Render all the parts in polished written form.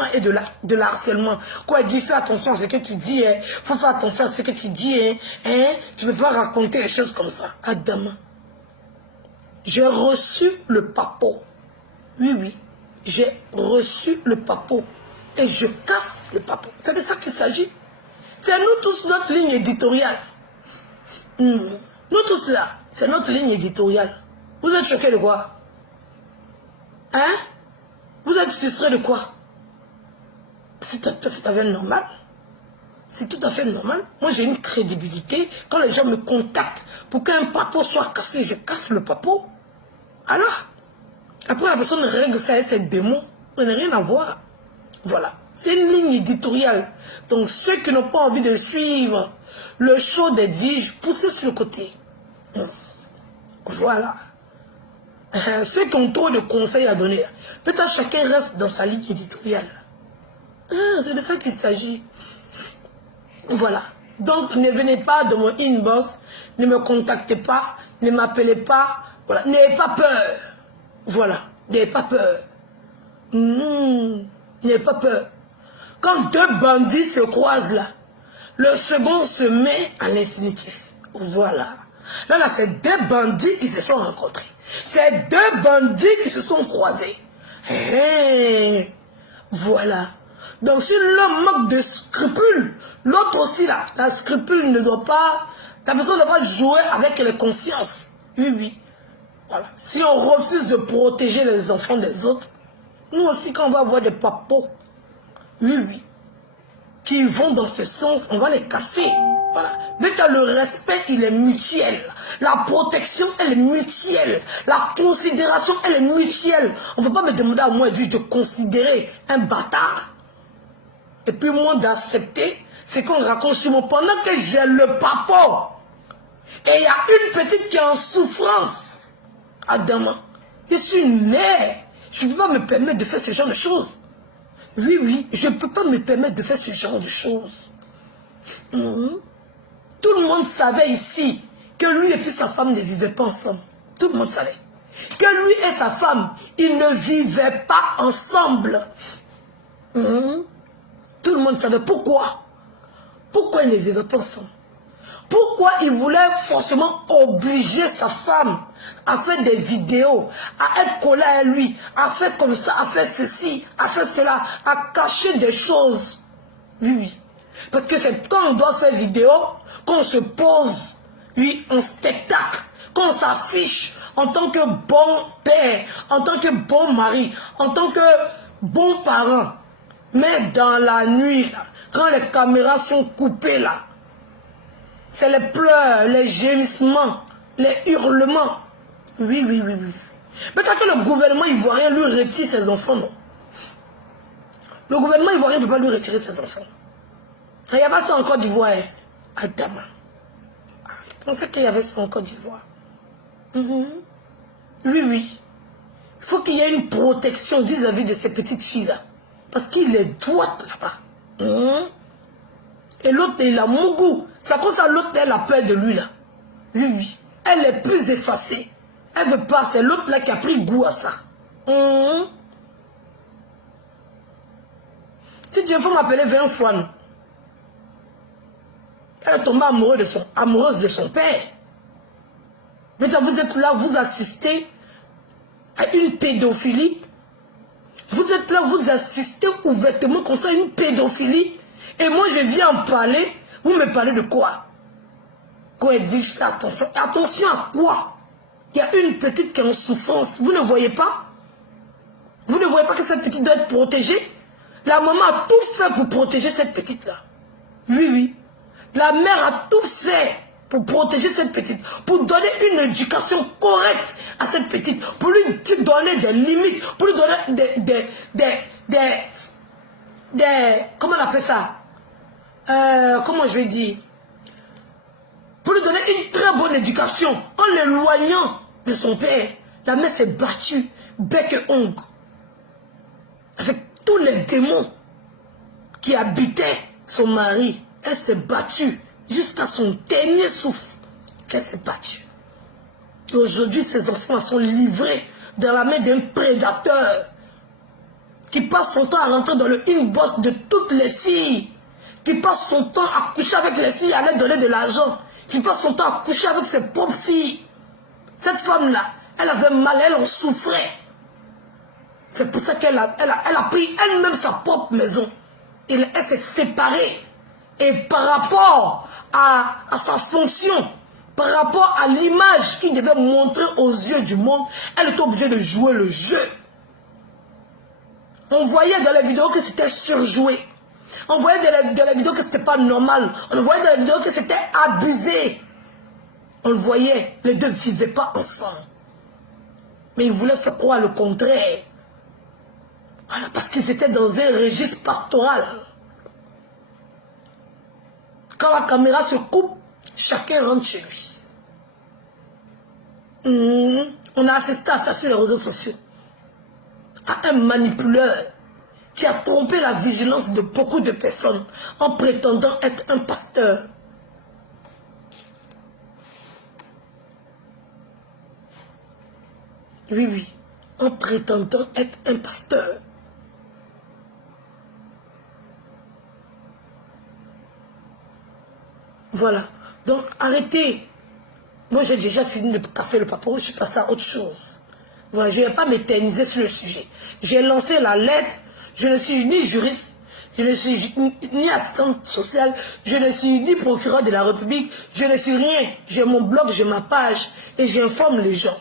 harcèlement et de l'harcèlement. Quoi, elle dit, fais attention à ce que tu dis, hein. Faut faire attention à ce que tu dis, hein. Hein? Tu ne peux pas raconter les choses comme ça. Adam, j'ai reçu le papo. Oui, oui. J'ai reçu le papo. Et je casse le papo. C'est de ça qu'il s'agit. C'est nous tous notre ligne éditoriale. Nous tous là, c'est notre ligne éditoriale. Vous êtes choqués de quoi? Hein? Vous êtes frustrés de quoi? C'est tout à fait normal. C'est tout à fait normal. Moi, j'ai une crédibilité. Quand les gens me contactent pour qu'un papo soit cassé, je casse le papo. Alors, après, la personne règle ça et ses démons. Ça n'a rien à voir. Voilà. C'est une ligne éditoriale. Donc, ceux qui n'ont pas envie de suivre le show d'Edwige, poussez sur le côté. Voilà. Ceux qui ont trop de conseils à donner, peut-être chacun reste dans sa ligne éditoriale. C'est de ça qu'il s'agit. Voilà. Donc, ne venez pas dans mon inbox, ne me contactez pas, ne m'appelez pas. Voilà. N'ayez pas peur. Voilà. N'ayez pas peur. N'ayez pas peur. Quand deux bandits se croisent là, le second se met à l'infinitif. Voilà. Là, c'est deux bandits qui se sont rencontrés. C'est deux bandits qui se sont croisés. Voilà. Donc, si l'homme manque de scrupules, l'autre aussi là, la scrupule ne doit pas, la personne ne doit pas jouer avec les consciences. Oui, oui. Voilà. Si on refuse de protéger les enfants des autres, nous aussi, quand on va avoir des papos, oui, oui, qui vont dans ce sens, on va les casser. Voilà. Mais le respect, il est mutuel. La protection, elle est mutuelle. La considération, elle est mutuelle. On ne peut pas me demander à moi de considérer un bâtard. Et puis moi d'accepter ce qu'on raconte sur moi pendant que j'ai le papo. Et il y a une petite qui est en souffrance. Adam, je suis né. Je ne peux pas me permettre de faire ce genre de choses. Oui, oui, je ne peux pas me permettre de faire ce genre de choses. Tout le monde savait ici que lui et puis sa femme ne vivaient pas ensemble. Tout le monde savait. Que lui et sa femme, ils ne vivaient pas ensemble. Tout le monde savait. Pourquoi? Pourquoi ils ne vivaient pas ensemble? Pourquoi il voulait forcément obliger sa femme à faire des vidéos, à être collé à lui, à faire comme ça, à faire ceci, à faire cela, à cacher des choses? Oui. Parce que c'est quand on doit faire vidéo, qu'on se pose, oui, en spectacle, qu'on s'affiche en tant que bon père, en tant que bon mari, en tant que bon parent. Mais dans la nuit, là, quand les caméras sont coupées là, c'est les pleurs, les gémissements, les hurlements. Oui, oui, oui, oui. Mais quand le gouvernement ivoirien lui retire ses enfants, non. Le gouvernement ivoirien ne peut pas lui retirer ses enfants. Il n'y a pas ça en Côte d'Ivoire. Adama. Je pensais qu'il y avait ça en Côte d'Ivoire. Oui, oui. Il faut qu'il y ait une protection vis-à-vis de ces petites filles-là. Parce qu'il est droit là-bas. Et l'autre, il a mon goût. C'est à cause de l'autre, elle a peur de lui là. Oui, oui. Elle est plus effacée. Elle veut pas. C'est l'autre là qui a pris goût à ça. Si Dieu faut m'appeler 20 fois, non. Elle est tombée amoureuse de son père. Mais vous êtes là, vous assistez à une pédophilie. Vous êtes là, vous assistez ouvertement comme ça à une pédophilie. Et moi, je viens en parler. Vous me parlez de quoi? Quand elle dit, fais attention. Attention à quoi? Il y a une petite qui est en souffrance. Vous ne voyez pas? Vous ne voyez pas que cette petite doit être protégée? La maman a tout fait pour protéger cette petite-là. Oui, oui. La mère a tout fait pour protéger cette petite. Pour donner une éducation correcte à cette petite. Pour lui donner des limites. Pour lui donner comment on appelle ça? Comment je vais dire? Pour lui donner une très bonne éducation. En l'éloignant de son père. La mère s'est battue. Bec et ongle. Avec tous les démons qui habitaient son mari. Elle s'est battue jusqu'à son dernier souffle. Elle s'est battue. Et aujourd'hui, ces enfants sont livrés dans la main d'un prédateur. qui passe son temps à rentrer dans le inbox de toutes les filles, qui passe son temps à coucher avec les filles, à leur donner de l'argent, qui passe son temps à coucher avec ses propres filles. Cette femme-là, elle avait mal, elle en souffrait. C'est pour ça qu'elle a pris elle-même sa propre maison. Elle s'est séparée. Et par rapport à sa fonction, par rapport à l'image qu'il devait montrer aux yeux du monde, elle était obligée de jouer le jeu. On voyait dans les vidéos que c'était surjoué. On voyait dans les vidéos que c'était pas normal. On voyait dans les vidéos que c'était abusé. On le voyait, les deux ne vivaient pas ensemble. Mais ils voulaient faire croire le contraire. Voilà, parce qu'ils étaient dans un registre pastoral. Quand la caméra se coupe, chacun rentre chez lui. On a assisté à ça sur les réseaux sociaux. À un manipuleur qui a trompé la vigilance de beaucoup de personnes en prétendant être un pasteur. Oui, oui, en prétendant être un pasteur. Voilà. Donc, arrêtez. Moi, j'ai déjà fini de casser le papier, je suis passé à autre chose. Voilà, je ne vais pas m'éterniser sur le sujet. J'ai lancé la lettre, je ne suis ni juriste, je ne suis ni assistante sociale, je ne suis ni procureur de la République, je ne suis rien. J'ai mon blog, j'ai ma page et j'informe les gens.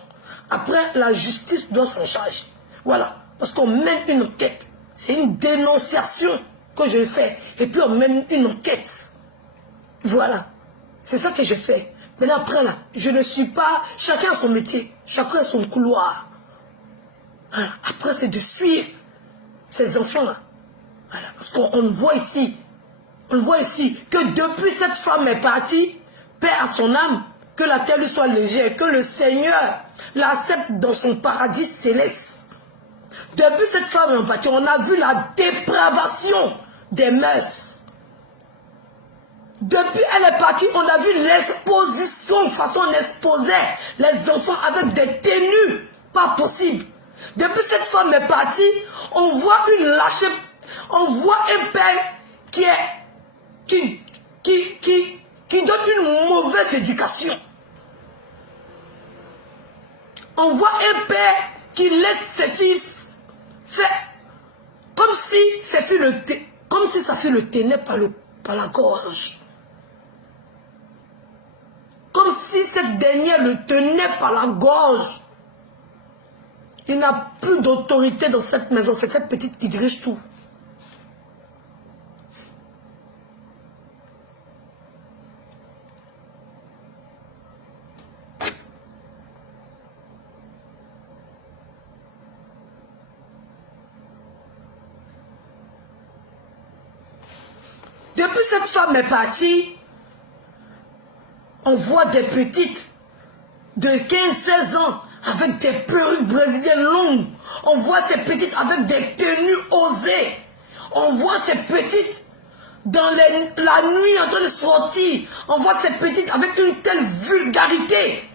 Après, la justice doit s'en charger. Voilà. Parce qu'on mène une enquête. C'est une dénonciation que je fais. Et puis on mène une enquête. Voilà. C'est ça que je fais. Mais là, après, là, je ne suis pas... Chacun a son métier. Chacun a son couloir. Voilà. Après, c'est de suivre ces enfants-là. Voilà. Parce qu'on voit ici. On voit ici que depuis cette femme est partie, paix à son âme, que la terre lui soit légère, que le Seigneur l'accepte dans son paradis céleste. Depuis cette femme est partie, on a vu la dépravation des mœurs. Depuis elle est partie, on a vu l'exposition, façon d'exposer les enfants avec des tenues pas possibles. Depuis cette femme est partie, on voit une lâcheté, on voit un père qui donne une mauvaise éducation. On voit un père qui laisse ses filles faire comme si sa fille le tenait par la gorge. Comme si cette dernière le tenait par la gorge. Il n'a plus d'autorité dans cette maison. C'est cette petite qui dirige tout. Depuis cette femme est partie, on voit des petites de 15-16 ans avec des perruques brésiliennes longues. On voit ces petites avec des tenues osées. On voit ces petites dans la nuit en train de sortir. On voit ces petites avec une telle vulgarité.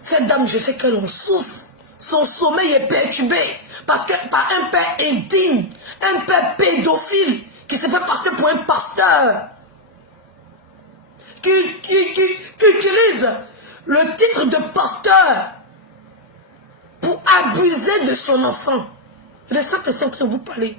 Cette dame, je sais qu'elle en souffre. Son sommeil est perturbé parce que par un père indigne, un père pédophile qui se fait passer pour un pasteur, qui utilise le titre de pasteur pour abuser de son enfant. C'est ça que c'est en train de vous parler.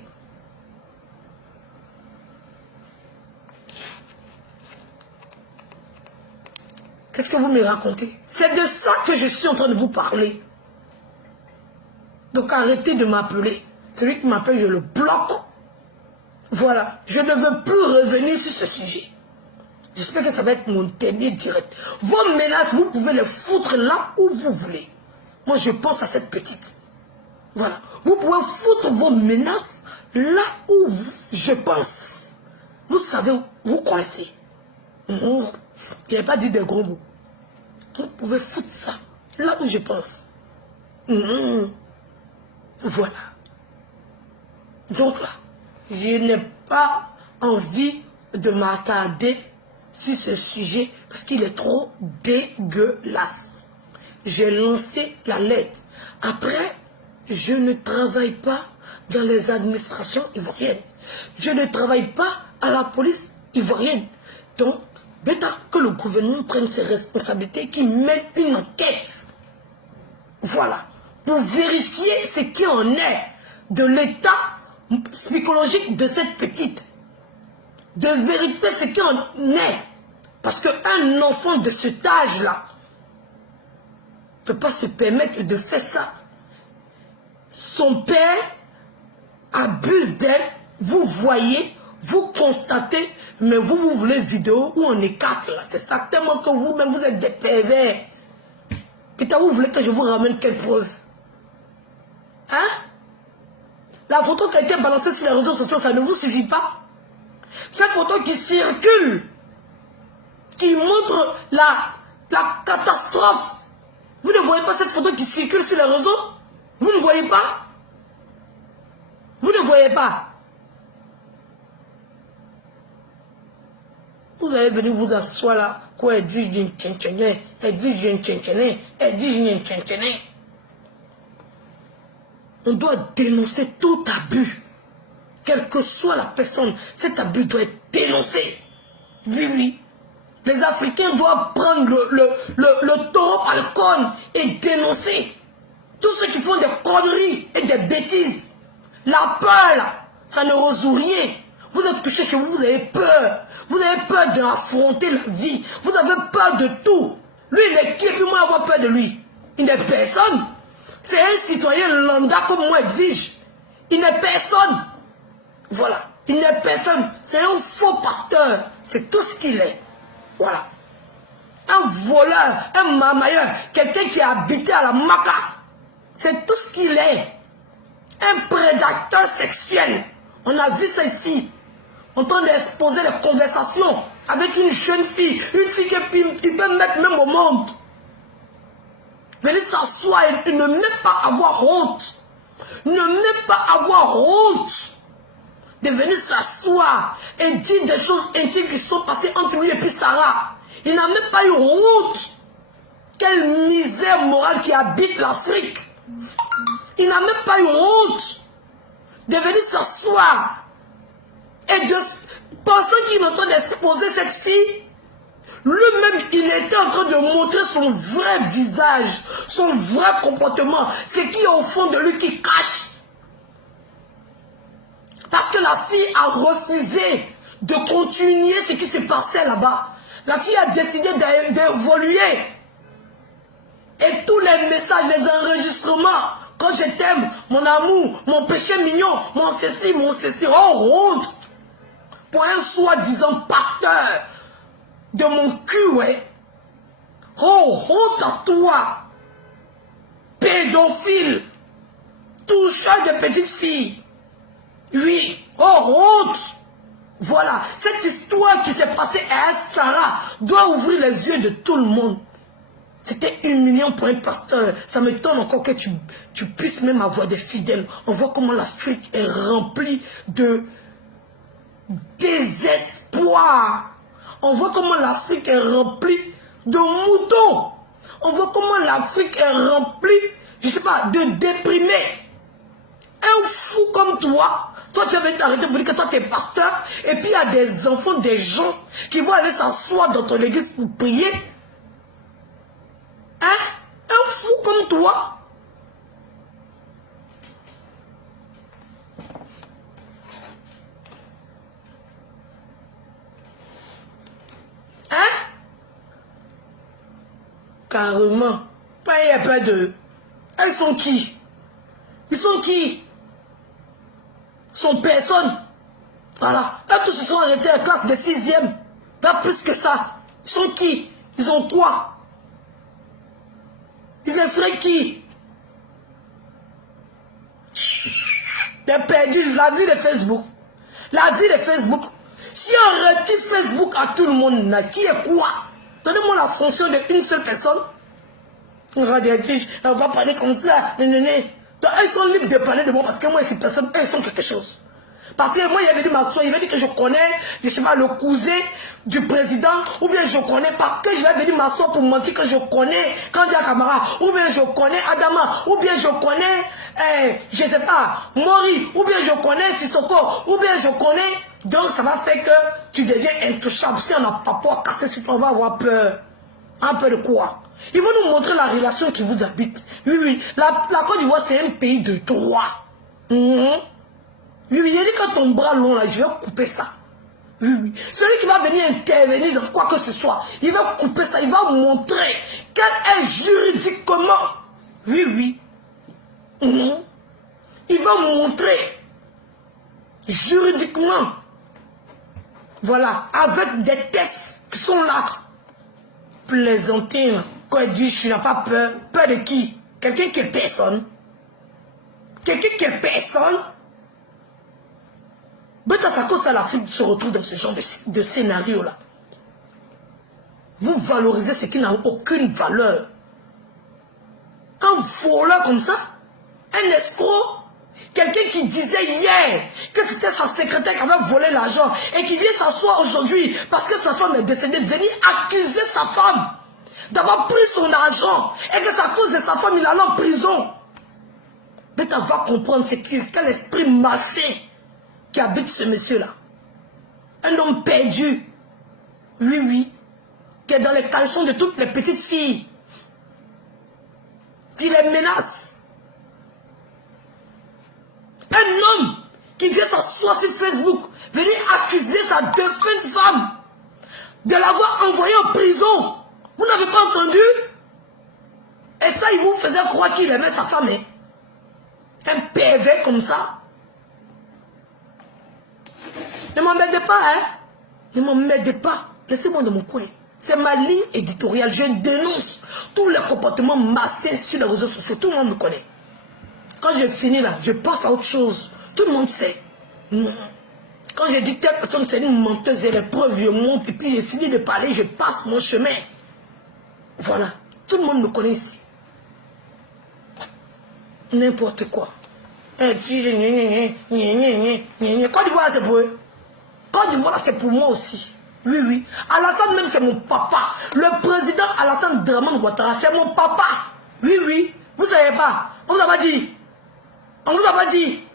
Qu'est-ce que vous me racontez? C'est de ça que je suis en train de vous parler. Donc arrêtez de m'appeler. Celui qui m'appelle, je le bloque. Voilà. Je ne veux plus revenir sur ce sujet. J'espère que ça va être mon dernier direct. Vos menaces, vous pouvez les foutre là où vous voulez. Moi, je pense à cette petite. Voilà. Vous pouvez foutre vos menaces là où je pense. Vous savez, vous connaissez. Il n'a pas dit des gros mots. Vous pouvez foutre ça là où je pense. Voilà. Donc là, je n'ai pas envie de m'attarder sur ce sujet parce qu'il est trop dégueulasse. J'ai lancé la lettre. Après, je ne travaille pas dans les administrations ivoiriennes. Je ne travaille pas à la police ivoirienne. Donc, bêta que le gouvernement prenne ses responsabilités, qu'il mène une enquête. Voilà. Pour vérifier ce qui en est de l'état psychologique de cette petite. De vérifier ce qui en est. Parce qu'un enfant de cet âge-là ne peut pas se permettre de faire ça. Son père abuse d'elle, vous voyez, vous constatez, mais vous voulez vidéo où on écarte là. C'est certainement que vous-même vous êtes des pervers. Putain, vous voulez que je vous ramène quelle preuve? Hein? La photo qui a été balancée sur les réseaux sociaux, ça ne vous suffit pas? Cette photo qui circule, qui montre la catastrophe. Vous ne voyez pas cette photo qui circule sur les réseaux? Vous ne voyez pas? Vous ne voyez pas? Vous allez venir vous asseoir là, quoi, elle dit d'une tchétchéné, elle dit d'une tchétchéné, elle dit d'une tchétchéné. On doit dénoncer tout abus. Quelle que soit la personne, cet abus doit être dénoncé. Oui, oui. Les Africains doivent prendre le taureau par le corne et dénoncer. Tous ceux qui font des conneries et des bêtises. La peur, là, ça ne résout rien. Vous êtes couché chez vous, vous avez peur. Vous avez peur d'affronter la vie. Vous avez peur de tout. Lui, il est qui et puis moi, avoir peur de lui? Il n'est personne. C'est un citoyen lambda comme moi, Edwige. Il n'est personne. Voilà. Il n'est personne. C'est un faux pasteur. C'est tout ce qu'il est. Voilà. Un voleur, un mamailleur, quelqu'un qui a habité à la Maca. C'est tout ce qu'il est. Un prédateur sexuel. On a vu ça ici. En train d'exposer les conversations avec une jeune fille. Une fille qui peut mettre même au monde. Venez s'asseoir et ne même pas avoir honte. Ne même pas avoir honte. De venir s'asseoir et dire des choses intimes qui sont passées entre lui et puis Sarah. Il n'a même pas eu honte. Quelle misère morale qui habite l'Afrique. Il n'a même pas eu honte de venir s'asseoir et de penser qu'il est en train d'exposer cette fille. Lui-même, il était en train de montrer son vrai visage, son vrai comportement, ce qui est au fond de lui qui cache. Parce que la fille a refusé de continuer ce qui s'est passé là-bas. La fille a décidé d'évoluer. Et tous les messages, les enregistrements, quand je t'aime, mon amour, mon péché mignon, mon ceci, oh honte. Pour un soi-disant pasteur de mon cul, ouais. Oh honte à toi. Pédophile. Toucheur de petites filles. Oui, oh honte. Voilà, cette histoire qui s'est passée à Sarah doit ouvrir les yeux de tout le monde. C'était humiliant pour un pasteur. Ça m'étonne encore que tu puisses même avoir des fidèles. On voit comment l'Afrique est remplie de désespoir. On voit comment l'Afrique est remplie de moutons. On voit comment l'Afrique est remplie, je ne sais pas, de déprimés. Un fou comme toi, tu vas t'arrêter pour dire que toi tu es pasteur, et puis il y a des enfants, des gens qui vont aller s'asseoir dans ton église pour prier. Hein? Un fou comme toi. Hein? Carrément. Il n'y a pas de... Elles sont qui? Ils sont qui? Sont personne. Voilà. Eux tous se sont arrêtés à la classe de 6e. Pas plus que ça. Ils sont qui? Ils ont quoi? Ils effraient qui? J'ai perdu la vie de Facebook. La vie de Facebook. Si on retire Facebook à tout le monde, qui est quoi? Donnez-moi la fonction d'une seule personne. Radiatrice, on va parler comme ça. Donc, elles sont libres de parler de moi parce que moi, ces personnes, elles sont quelque chose. Parce que moi, il est venu m'asseoir, il m'a dit que je connais, je sais pas, le cousin du président, ou bien je connais, parce que je vais venir m'asseoir pour mentir que je connais Kandia Camara, ou bien je connais Adama, ou bien je connais, je sais pas, Mori, ou bien je connais Sissoko, ou bien je connais. Donc ça va faire que tu deviens intouchable. Si on n'a pas pour casser sur toi, on va avoir peur. Un peu de quoi? Ils vont nous montrer la relation qui vous habite. Oui, oui. La Côte d'Ivoire, c'est un pays de droit. Oui, oui. Il a dit que ton bras long, là, je vais couper ça. Oui, oui. Celui qui va venir intervenir dans quoi que ce soit, il va couper ça. Il va montrer quel est juridiquement. Oui, oui. Il va montrer juridiquement. Voilà. Avec des tests qui sont là. Plaisanter, quand il dit tu n'as pas peur, peur de qui? Quelqu'un qui est personne. Quelqu'un qui est personne. Peut-être à cause de l'Afrique se retrouve dans ce genre de scénario là. Vous valorisez ce qui n'a aucune valeur. Un voleur comme ça, un escroc, quelqu'un qui disait hier que c'était sa secrétaire qui avait volé l'argent et qui vient s'asseoir aujourd'hui parce que sa femme est décédée, venir accuser sa femme d'avoir pris son argent et que c'est à cause de sa femme il est allé en prison. Mais tu vas comprendre c'est quel esprit malsain qui habite ce monsieur-là. Un homme perdu. Oui, oui. Qui est dans les caleçons de toutes les petites filles. Qui les menace. Un homme qui vient s'asseoir sur Facebook, venir accuser sa défunte femme de l'avoir envoyée en prison. Vous n'avez pas entendu? Et ça, il vous faisait croire qu'il aimait sa femme. Hein? Un pervers comme ça. Ne m'emmerdez pas, hein? Ne m'emmerdez pas. Laissez-moi dans mon coin. C'est ma ligne éditoriale. Je dénonce tous les comportements massés sur les réseaux sociaux. Tout le monde me connaît. Quand j'ai fini là, je passe à autre chose. Tout le monde sait. Quand j'ai dit telle personne c'est une menteuse, j'ai les preuves, je monte et puis j'ai fini de parler, je passe mon chemin. Voilà. Tout le monde me connaît ici. N'importe quoi. Côte d'Ivoire, c'est pour eux. Côte d'Ivoire, c'est pour moi aussi. Oui, oui. Alassane même, c'est mon papa. Le président Alassane Dramane Ouattara, c'est mon papa. Oui, oui. Vous ne savez pas. On vous a pas dit. On vous a pas dit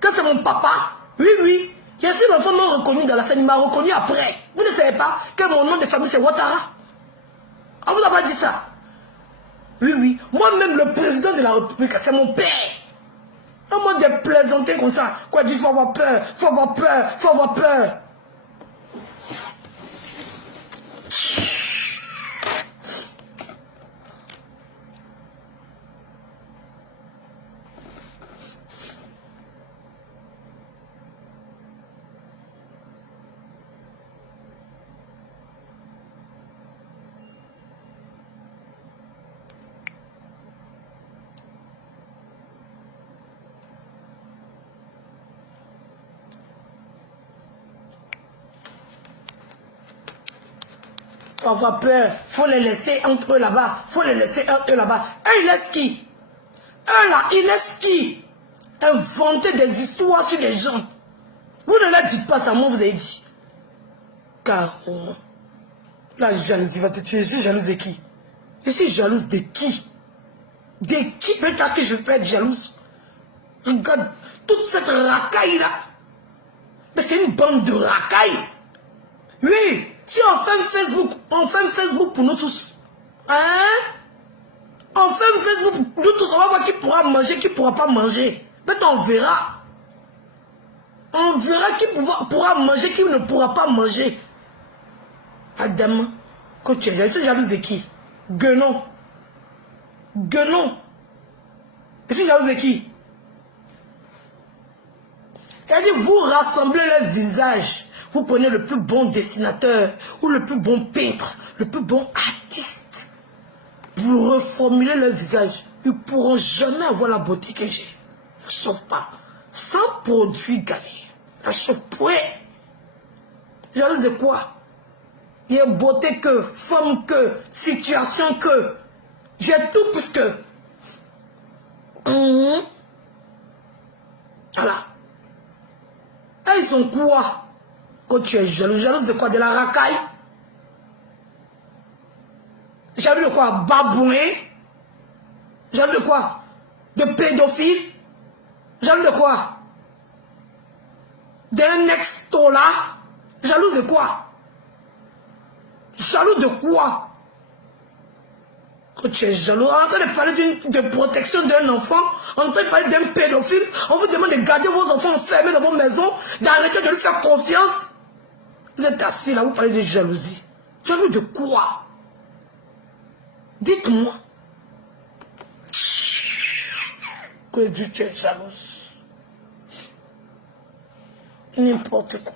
que c'est mon papa. Oui, oui. Et si l'enfant m'a reconnu dans la scène, il m'a reconnu après. Vous ne savez pas que mon nom de famille, c'est Ouattara. On vous a pas dit ça. Oui, oui. Moi-même, le président de la République, c'est mon père. Un mot de plaisanter comme ça. Quoi, il faut avoir peur, faut avoir peur, faut avoir peur. Faut avoir peur, faut les laisser entre eux là-bas, faut les laisser entre eux là-bas. Eux, ils laissent qui? Eux là, ils laissent qui? Inventer des histoires sur les gens. Vous ne leur dites pas ça, moi vous avez dit. Car la jalousie va te tuer. Je suis jalouse de qui? Je suis jalouse de qui? De qui peut-être que je peux être jalouse? Regarde toute cette racaille là. Mais c'est une bande de racailles. Oui. Si on fait un Facebook pour nous tous. Hein? On fait un Facebook pour nous tous, on va voir qui pourra manger, qui ne pourra pas manger. Maintenant, on verra. On verra qui pourra manger, qui ne pourra pas manger. Adam, quand tu es jalouse de qui? Guenon. Guenon. Je suis jalouse de qui? Elle dit, vous rassemblez leurs visages. Vous prenez le plus bon dessinateur ou le plus bon peintre, le plus bon artiste. Vous reformulez leur visage. Ils ne pourront jamais avoir la beauté que j'ai. Ça ne chauffe pas. Sans produit gagné. Ça chauffe point. Jalouse de quoi? Il y a beauté que, forme que, situation que. J'ai tout plus que. Voilà. sont quoi? Quand tu es jaloux, jalouse de quoi? De la racaille? Jaloux de quoi? Baboué? Jaloux de quoi? De pédophile? Jaloux de quoi? D'un ex-tola? Jaloux de quoi? Jaloux de quoi? Quand tu es jaloux, en train de parler de protection d'un enfant, en train de parler d'un pédophile, on vous demande de garder vos enfants enfermés dans vos maisons, d'arrêter de lui faire confiance. Vous êtes assis là, vous parlez de jalousie. Jaloux de quoi? Dites-moi. Que Dieu, tu es jalouse. N'importe quoi.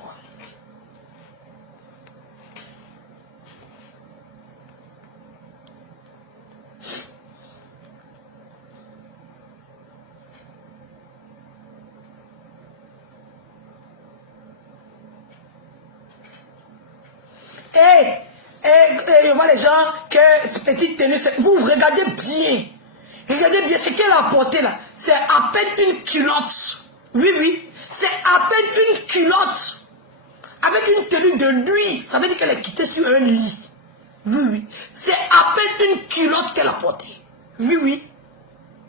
Je vois les gens que cette petite tenue, vous regardez bien. Regardez bien ce qu'elle a porté là. C'est à peine une culotte. Oui, oui. C'est à peine une culotte. Avec une tenue de nuit. Ça veut dire qu'elle est quittée sur un lit. Oui, oui. C'est à peine une culotte qu'elle a portée. Oui, oui.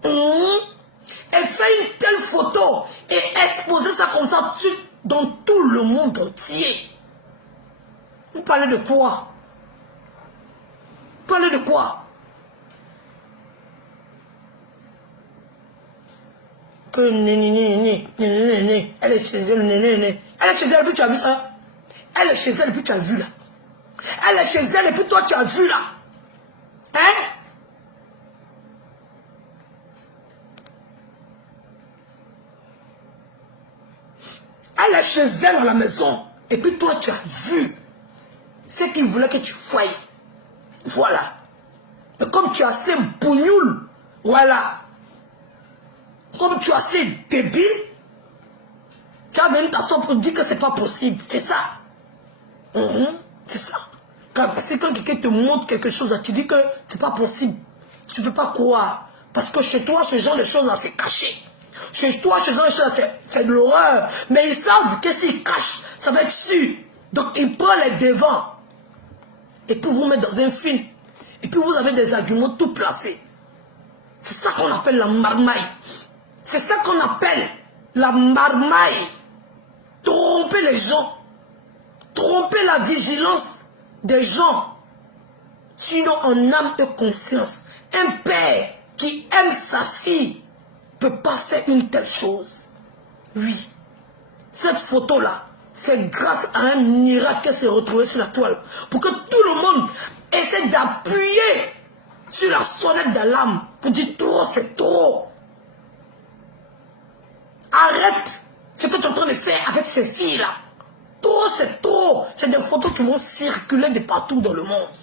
Elle fait une telle photo et exposer ça comme ça dans tout le monde entier. Vous parlez de quoi? Vous parlez de quoi? Que elle est chez elle, elle est chez elle et puis tu as vu ça? Elle est chez elle et puis tu as vu là. Elle est chez elle et puis toi tu as vu là. Hein? Elle est chez elle à la maison et puis toi tu as vu. C'est qu'il voulait que tu voies. Voilà. Mais comme tu es assez bougnoule, voilà. Comme tu es assez débile, tu as venu t'asseoir pour dire que c'est pas possible. C'est ça. C'est ça. Parce que quand quelqu'un te montre quelque chose, tu dis que c'est pas possible. Tu ne peux pas croire. Parce que chez toi, ce genre de choses-là, c'est caché. Chez toi, ce genre de choses-là, c'est de l'horreur. Mais ils savent que s'ils cachent, ça va être sûr. Donc, ils prennent les devants. Et puis vous mettre dans un film. Et puis vous avez des arguments tout placés. C'est ça qu'on appelle la marmaille. C'est ça qu'on appelle la marmaille. Tromper les gens. Tromper la vigilance des gens. Sinon en âme et conscience. Un père qui aime sa fille ne peut pas faire une telle chose. Oui. Cette photo-là, c'est grâce à un miracle qu'elle s'est retrouvée sur la toile. Pour que tout le monde essaie d'appuyer sur la sonnette d'alarme pour dire trop, c'est trop. Arrête ce que tu es en train de faire avec ces filles-là. Trop, c'est trop. C'est des photos qui vont circuler de partout dans le monde.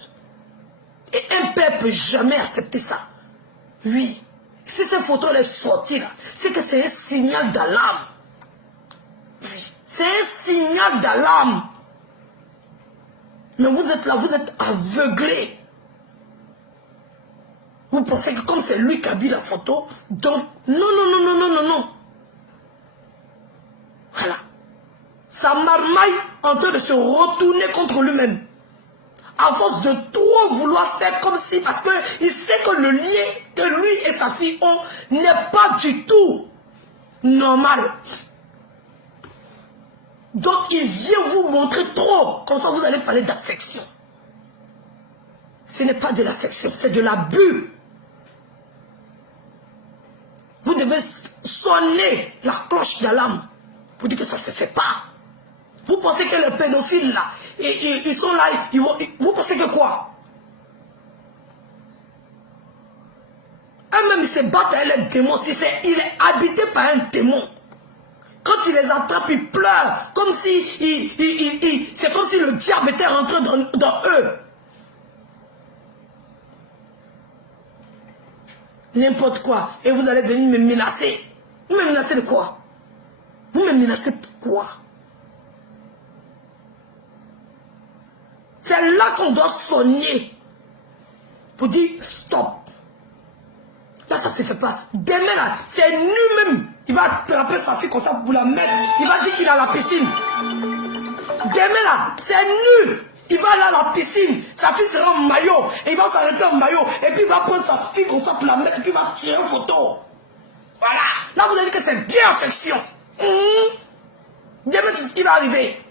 Et un père ne peut jamais accepter ça. Oui. Si cette photo est sortie là, c'est que c'est un signal d'alarme. Oui. C'est un signal d'alarme. Mais vous êtes là, vous êtes aveuglés. Vous pensez que comme c'est lui qui a vu la photo, donc non. Voilà. Sa marmaille en train de se retourner contre lui-même. À force de trop vouloir faire comme si, parce qu'il sait que le lien que lui et sa fille ont n'est pas du tout normal. Donc il vient vous montrer trop. Comme ça vous allez parler d'affection. Ce n'est pas de l'affection, c'est de l'abus. Vous devez sonner la cloche d'alarme pour dire que ça ne se fait pas. Vous pensez que les pédophiles là, ils sont là, vous pensez que quoi? Eux-mêmes ils se battent avec les démons, il est habité par un démon. Quand il les attrape, ils pleurent, comme si, c'est comme si le diable était rentré dans eux. N'importe quoi. Et vous allez venir me menacer. Vous me menacez de quoi? Vous me menacez pourquoi? C'est là qu'on doit sonner. Pour dire stop. Là, ça ne se fait pas. Demain, là, c'est nous-mêmes Il va attraper sa fille comme ça pour la mettre. Il va dire qu'il est à la piscine. Demain là, c'est nul. Il va aller à la piscine. Sa fille sera en maillot. Et il va s'arrêter en maillot. Et puis il va prendre sa fille comme ça pour la mettre. Et puis il va tirer une photo. Voilà. Là, vous avez dit que c'est bien affection. Demain, c'est ce qui va arriver.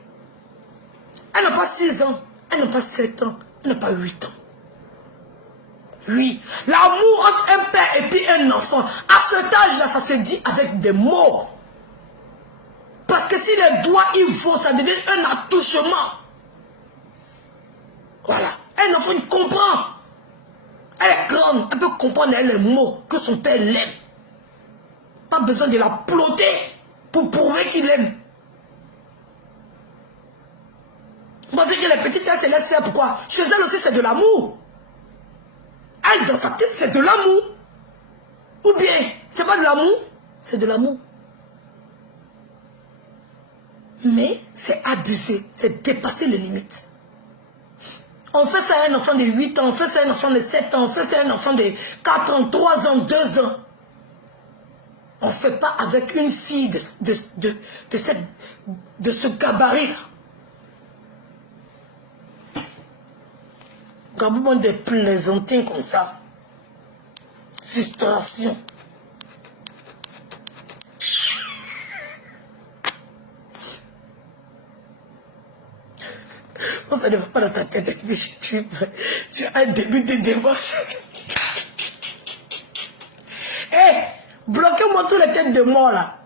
Elle n'a pas 6 ans. Elle n'a pas 7 ans. Elle n'a pas 8 ans. Oui, l'amour entre un père et puis un enfant, à cet âge-là, ça se dit avec des mots. Parce que si les doigts y vont, ça devient un attouchement. Voilà. Un enfant, il comprend. Elle est grande, elle peut comprendre les mots que son père l'aime. Pas besoin de la ploter pour prouver qu'il aime. Vous pensez que les petites, elles se laissent faire pourquoi? Chez elle aussi, c'est de l'amour. Elle, dans sa tête, c'est de l'amour. Ou bien, c'est pas de l'amour, c'est de l'amour. Mais c'est abusé, c'est dépasser les limites. On fait ça à un enfant de 8 ans, on fait ça à un enfant de 7 ans, on fait ça à un enfant de 4 ans, 3 ans, 2 ans. On ne fait pas avec une fille de ce gabarit-là. Quand vous avez des plaisantins comme ça, frustration. Non, ça ne va pas dans ta tête. Tu as un début de démence. Hé, bloquez-moi toutes les têtes de mort là.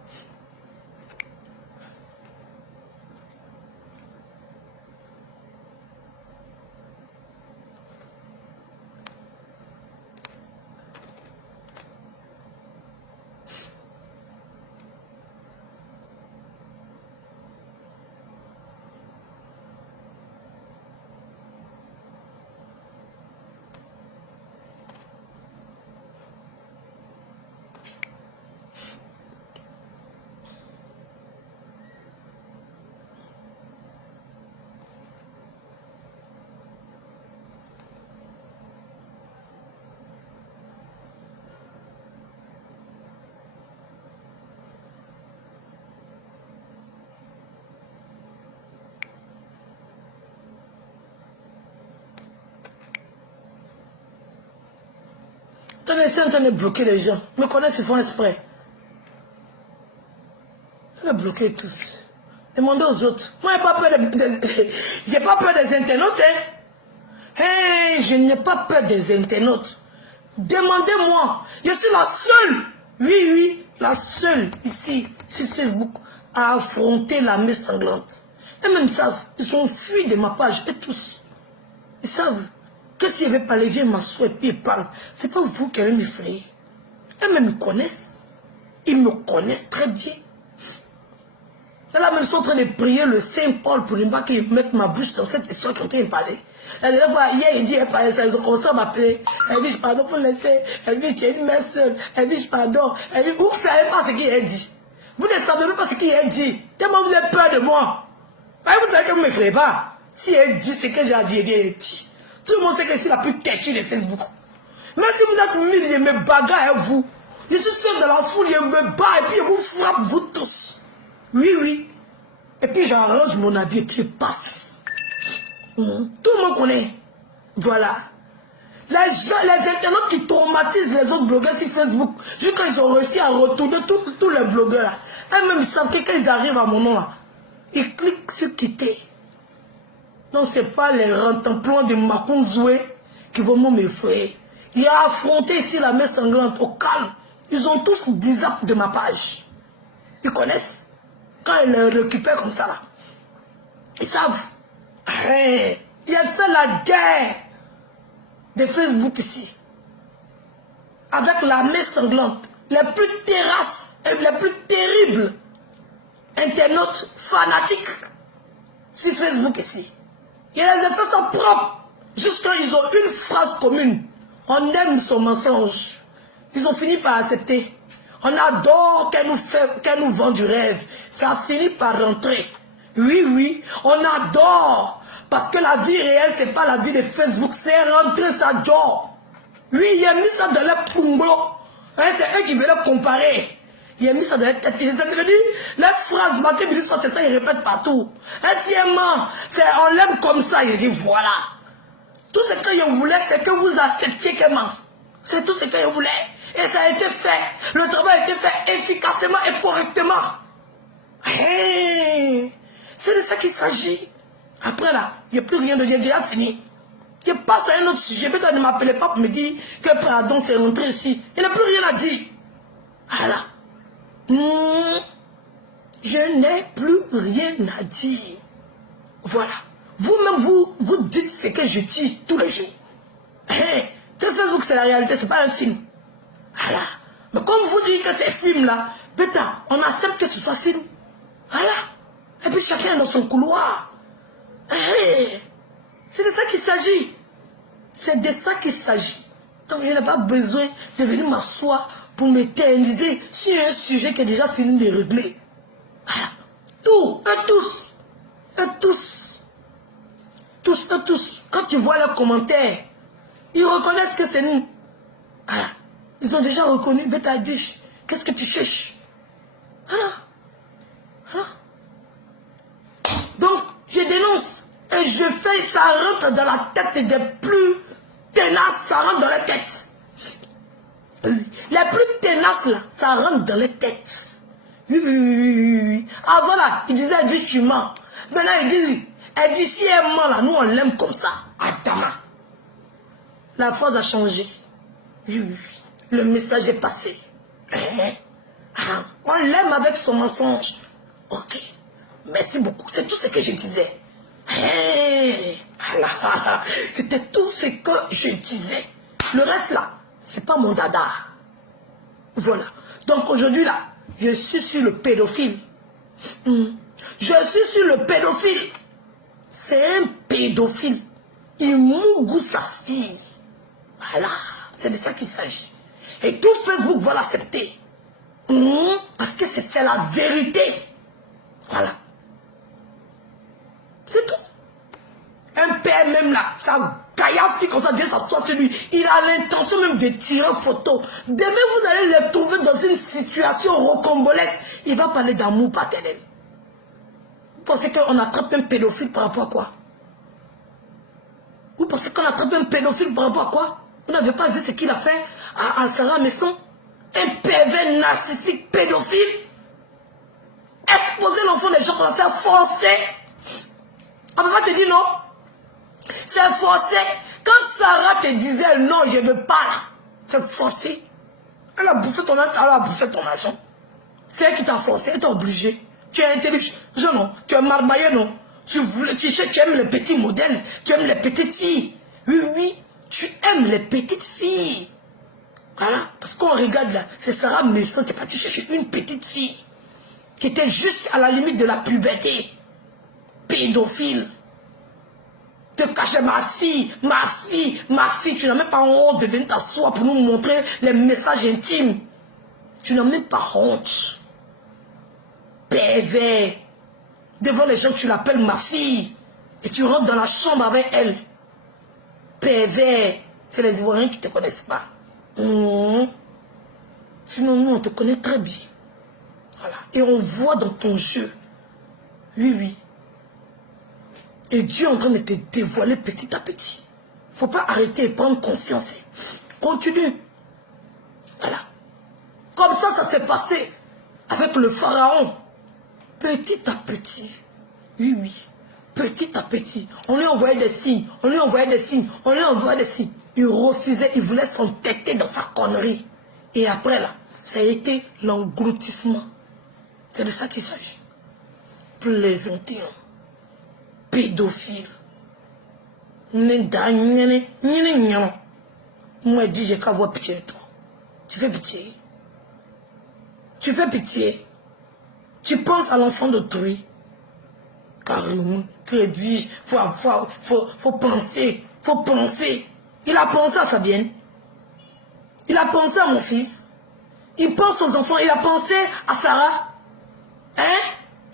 C'est en train de bloquer les gens. Me connaissent, ils font exprès. Elle a bloqué tous. Demandez aux autres. Moi, j'ai pas peur des internautes. Hein. Hey, je n'ai pas peur des internautes. Demandez-moi. Je suis la seule. Oui, la seule ici, sur Facebook, à affronter la main sanglante. Et même ils savent. Ils sont fuis de ma page. Et tous. Ils savent. Que si je vais parler, viens m'asseoir et puis ils parlent. C'est pas vous qui allez m'effrayer. Eux-mêmes me connaissent. Ils me connaissent très bien. Là, même ils sont en train de prier le Saint-Paul pour ne pas qu'ils mettent ma bouche dans cette histoire qui est en train de parler. La dernière fois, hier, il dit, elle parlait ça, ils ont commencé à m'appeler. Elle dit, je pardonne pour laisser. Elle dit, tu es une mère seule. Elle dit, je pardonne. Elle dit, vous ne savez pas ce qu'il a dit. Vous ne savez même pas ce qu'il a dit. Tellement vous avez peur de moi. Vous savez que vous ne m'effrayez pas. Si elle dit ce que j'ai dit. Tout le monde sait que c'est la plus têtue de Facebook. Même si vous êtes mille, je me bagarre à vous. Je suis seul dans la foule, je me bats et puis je vous frappe, vous tous. Oui. Et puis j'arrange mon habit et puis je passe. Tout le monde connaît. Voilà. Les internautes qui traumatisent les autres blogueurs sur Facebook, juste quand ils ont réussi à retourner tous les blogueurs là, eux-mêmes ils savent que quand ils arrivent à mon nom là, ils cliquent sur quitter. Donc ce n'est pas les rentemplons de Makounzoué qui vont m'effrayer. Il a affronté ici la main sanglante au calme. Ils ont tous 10 apps de ma page. Ils connaissent. Quand ils les récupèrent comme ça là, ils savent. Il a fait la guerre de Facebook ici. Avec la main sanglante. Les plus terrasses et les plus terribles internautes fanatiques sur Facebook ici. Il les a fait son propre. Jusqu'à ils ont une phrase commune. On aime son mensonge. Ils ont fini par accepter. On adore qu'elle nous vend du rêve. Ça a fini par rentrer. Oui, on adore. Parce que la vie réelle, c'est pas la vie de Facebook. C'est rentrer, ça dort. Oui, il a mis ça dans les punglo. C'est eux qui veulent comparer. Il a mis ça dans la tête. Il est devenu la phrase, matin, midi, soir, c'est ça, il répète partout. Intimement, on l'aime comme ça, il dit voilà. Tout ce que je voulais, c'est que vous acceptiez qu'elle ment. C'est tout ce que je voulais. Et ça a été fait. Le travail a été fait efficacement et correctement. Hey, c'est de ça qu'il s'agit. Après là, il n'y a plus rien de dire, déjà fini. Je passe à un autre sujet. Peut-être ne m'appelez pas pour me dire que pardon, c'est rentré ici. Il n'y a plus rien à dire. Voilà. Je n'ai plus rien à dire. Voilà. Vous-même, vous dites ce que je dis tous les jours. Hey, que Facebook, c'est la réalité, c'est pas un film. Voilà. Mais comme vous dites que c'est film là, peut-être on accepte que ce soit film. Voilà. Et puis chacun est dans son couloir. Hey, c'est de ça qu'il s'agit. C'est de ça qu'il s'agit. Donc je n'ai pas besoin de venir m'asseoir pour m'éterniser sur un sujet qui est déjà fini de régler. Voilà. Tout, et tous, et tous, tous, et tous. Quand tu vois leurs commentaires, ils reconnaissent que c'est nous. Voilà. Ils ont déjà reconnu, Beta Dish. Qu'est-ce que tu cherches? Voilà. Voilà. Donc, je dénonce. Et je fais, ça rentre dans la tête des plus ténaces, ça rentre dans les têtes. Les plus ténaces, là, ça rentre dans les têtes. Oui. Avant, là, il disait, elle dit, tu mens. Maintenant, elle dit, si elle ment, là, nous, on l'aime comme ça. Attends. La phrase a changé. Oui. Le message est passé. On l'aime avec son mensonge. Ok. Merci beaucoup. C'est tout ce que je disais. C'était tout ce que je disais. Le reste là, c'est pas mon dada. Voilà. Donc aujourd'hui là, je suis sur le pédophile. Je suis sur le pédophile. C'est un pédophile. Il mougoue sa fille. Voilà. C'est de ça qu'il s'agit. Et tout Facebook va l'accepter. Parce que c'est la vérité. Voilà. C'est tout. Un père même là, ça caillasse comme ça, Dieu s'assoit sur lui. Il a l'intention même de tirer photo. Demain, vous allez le trouver dans une situation rocambolesque. Il va parler d'amour paternel. Vous pensez qu'on attrape un pédophile par rapport à quoi? Vous pensez qu'on attrape un pédophile par rapport à quoi? Vous n'avez pas vu ce qu'il a fait à Sarah Messon? Un pervers narcissique pédophile? Exposer l'enfant des gens qu'on a fait forcer? On ne peut pas te dire non? C'est forcé. Quand Sarah te disait non, je ne veux pas là, c'est forcé. Elle a bouffé ton argent. C'est elle qui t'a forcé, elle t'a obligé. Tu es intelligent, non? Tu es marmaillé, non? Tu aimes les petits modèles, tu aimes les petites filles. Oui, tu aimes les petites filles. Voilà, parce qu'on regarde là, c'est Sarah Messon, tu es parti chercher une petite fille qui était juste à la limite de la puberté. Pédophile. Te cacher ma fille, tu n'as même pas honte de venir t'asseoir pour nous montrer les messages intimes. Tu n'as même pas honte. Pervers. Devant les gens, tu l'appelles ma fille. Et tu rentres dans la chambre avec elle. Pervers. C'est les Ivoiriens qui ne te connaissent pas. Sinon, nous, on te connaît très bien. Voilà. Et on voit dans ton jeu. Oui. Et Dieu est en train de te dévoiler petit à petit. Il ne faut pas arrêter et prendre conscience. Continue. Voilà. Comme ça s'est passé avec le pharaon. Petit à petit. Oui. Petit à petit. On lui envoyait des signes. Il refusait. Il voulait s'entêter dans sa connerie. Et après là, ça a été l'engloutissement. C'est de ça qu'il s'agit. Plaisanter. Pédophile. Moi, je dis, j'ai qu'à avoir pitié de toi. Tu fais pitié. Tu penses à l'enfant d'autrui. Carrément, que dis-je, faut penser. Il a pensé à Fabienne. Il a pensé à mon fils. Il pense aux enfants. Il a pensé à Sarah.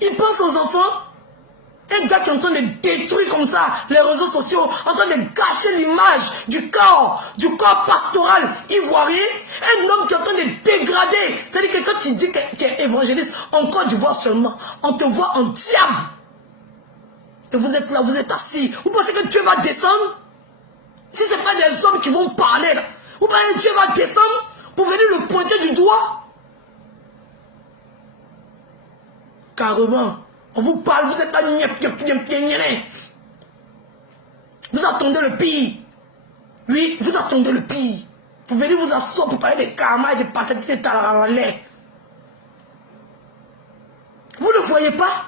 Il pense aux enfants. Un gars gars qui est en train de détruire comme ça les réseaux sociaux, en train de gâcher l'image du corps pastoral ivoirien. Un homme qui est en train de dégrader. C'est-à-dire que quand tu dis que tu es évangéliste, en Côte d'Ivoire seulement, on te voit en diable. Et vous êtes là, vous êtes assis. Vous pensez que Dieu va descendre? Si ce n'est pas des hommes qui vont parler là, vous pensez que Dieu va descendre pour venir le pointer du doigt? Carrément. On vous parle, vous êtes là, vous attendez le pire. Oui, vous attendez le pire. Vous venez vous asseoir pour parler des karmas et des patates de talaralais. Vous ne voyez pas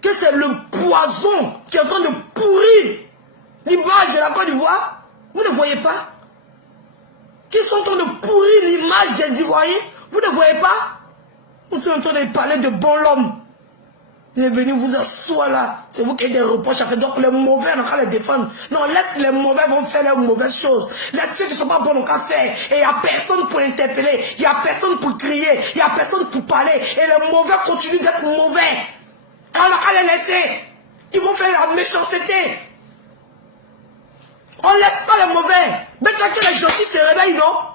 que c'est le poison qui est en train de pourrir l'image de la Côte d'Ivoire? Vous ne voyez pas qu'ils sont en train de pourrir l'image des Ivoiriens? Vous ne voyez pas? Nous sommes en train de parler de bon l'homme. Il est venu vous asseoir là. C'est vous qui avez des reproches à faire. Donc les mauvais, on va les défendre. Non, laisse les mauvais vont faire leurs mauvaises choses. Laisse ceux qui ne sont pas bons au qu'à faire. Et il n'y a personne pour interpeller. Il n'y a personne pour crier. Il n'y a personne pour parler. Et les mauvais continuent d'être mauvais. Et on va les laisser. Ils vont faire la méchanceté. On ne laisse pas les mauvais. Maintenant que les gentils se réveillent, non?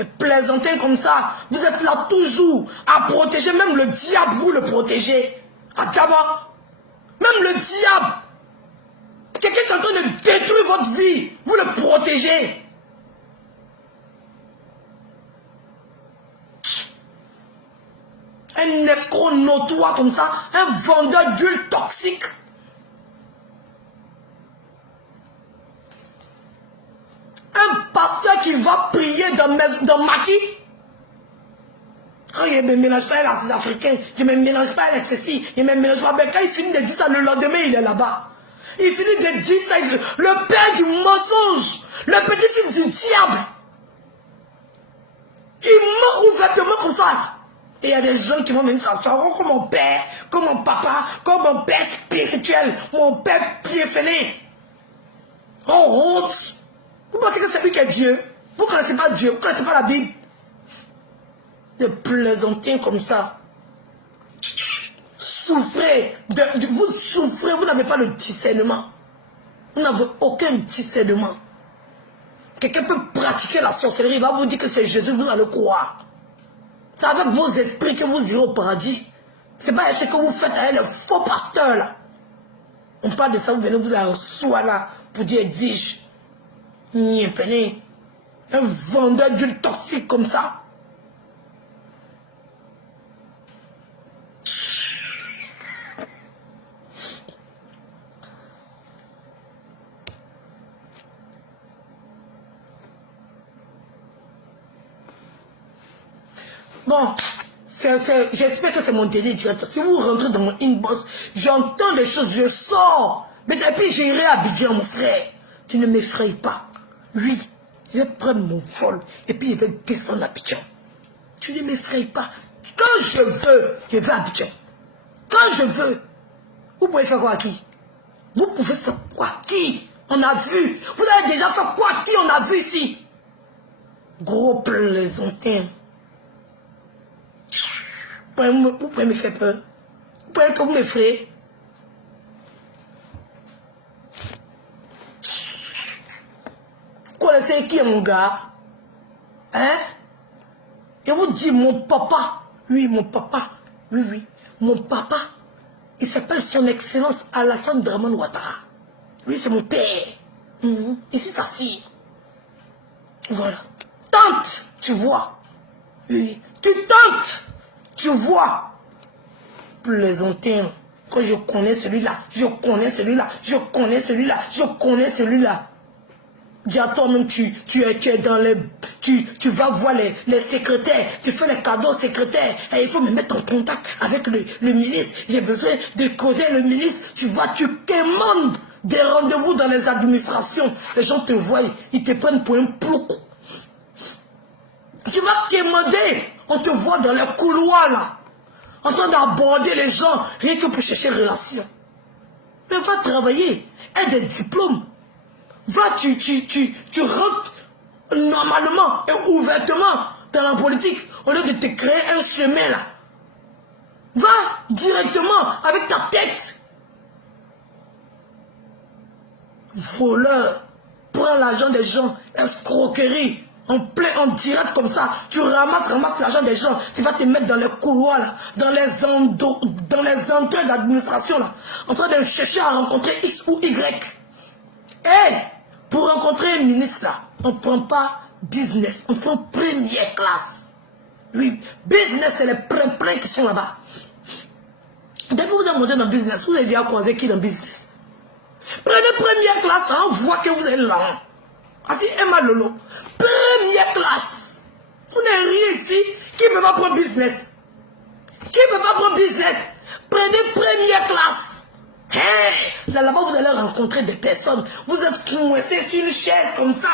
Et plaisanter comme ça, vous êtes là toujours à protéger, même le diable, vous le protégez. Adama, même le diable, quelqu'un qui est en train de détruire votre vie, vous le protégez. Un escroc notoire comme ça, un vendeur d'huile toxique. Un pasteur qui va prier dans Maki. Quand il ne me mélange pas les Africains, je ne me mélange pas avec ceci, je ne me mélange pas. Mais quand il finit de dire ça, le lendemain, il est là-bas. Il finit de dire ça, le père du mensonge, le petit-fils du diable. Il ment ouvertement comme ça. Et il y a des gens qui vont venir s'asseoir comme mon père, comme mon papa, comme mon père spirituel, mon père piéféné. On honte. Vous pensez que c'est lui qui est Dieu? Vous ne connaissez pas Dieu, vous ne connaissez pas la Bible. De plaisanter comme ça. Souffrez. Vous souffrez, vous n'avez pas le discernement. Vous n'avez aucun discernement. Quelqu'un peut pratiquer la sorcellerie, il va vous dire que c'est Jésus, vous allez croire. C'est avec vos esprits que vous irez au paradis. Ce n'est pas ce que vous faites avec les faux pasteurs là. On parle de ça, vous venez vous asseoir là pour dire dis-je. Un vendeur d'huile toxique comme ça. Bon, j'espère que c'est mon délai directeur. Si vous rentrez dans mon inbox, j'entends des choses, je sors. Mais depuis, j'irai à Abidjan, mon frère. Tu ne m'effrayes pas. Oui, je vais prendre mon vol et puis je vais descendre à Abidjan. Tu ne m'effrayes pas. Quand je veux, je vais à Abidjan. Quand je veux. Vous pouvez faire quoi à qui? Vous pouvez faire quoi à qui? On a vu. Vous avez déjà fait quoi à qui on a vu ici? Gros plaisantin. Vous pouvez me faire peur. Vous pouvez que vous m'effrayez. Vous connaissez qui est mon gars? Hein? Et vous dites mon papa. Oui, mon papa. Oui, oui. Mon papa. Il s'appelle son excellence Alassane Dramane Ouattara. Oui, c'est mon père. Ici, sa fille. Voilà. Tante, tu vois. Oui. Tu tentes. Tu vois. Plaisantin. Quand je connais celui-là, je connais celui-là, je connais celui-là, je connais celui-là. Dis à toi-même, tu es dans les... Tu vas voir les secrétaires, tu fais les cadeaux aux secrétaires. Et il faut me mettre en contact avec le ministre. J'ai besoin de causer le ministre. Tu vois, tu demandes des rendez-vous dans les administrations. Les gens te voient, ils te prennent pour un plouc. Tu vas demander, on te voit dans les couloirs là, en train d'aborder les gens, rien que pour chercher relation. Mais va travailler, aie des diplômes. Va, tu rentres normalement et ouvertement dans la politique au lieu de te créer un chemin là. Va directement avec ta tête. Voleur, prends l'argent des gens, escroquerie, en direct comme ça, tu ramasses l'argent des gens, tu vas te mettre dans les couloirs là, dans les entrées d'administration là, en train de chercher à rencontrer X ou Y. Hey, pour rencontrer un ministre là, on ne prend pas business, on prend première classe. Oui, business c'est les plein qui sont là-bas. Depuis que vous avez monté dans le business, vous avez déjà croisé qui dans le business? Prenez première classe, hein, on voit que vous êtes là. Assis Emma Lolo. Première classe. Vous n'avez rien ici. Qui ne peut pas prendre business? Qui ne peut pas prendre business? Prenez première classe. Hey, là-bas, vous allez rencontrer des personnes. Vous êtes coincés sur une chaise comme ça.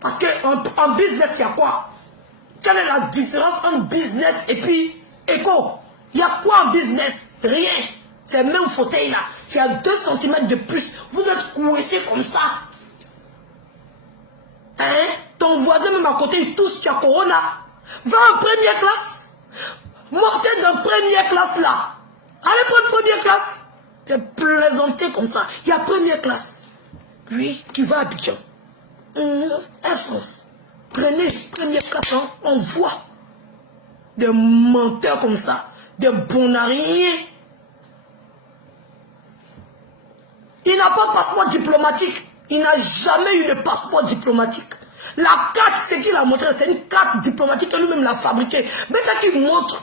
Parce qu'en business, il y a quoi? Quelle est la différence entre business et puis éco? Il y a quoi en business? Rien. C'est le même fauteuil là. Il y a 2 cm de plus. Vous êtes coincés comme ça. Hein? Ton voisin même à côté, il tousse, tu as corona. Va en première classe. Mortez dans première classe là. Allez prendre première classe. Tu es plaisanté comme ça. Il y a première classe. Lui qui va à Abidjan. Air France. Prenez première classe. Hein? On voit des menteurs comme ça. Des bonariens. Il n'a pas de passeport diplomatique. Il n'a jamais eu de passeport diplomatique. La carte, c'est qu'il a montré, c'est une carte diplomatique que lui-même l'a fabriquée. Mais quand il montre,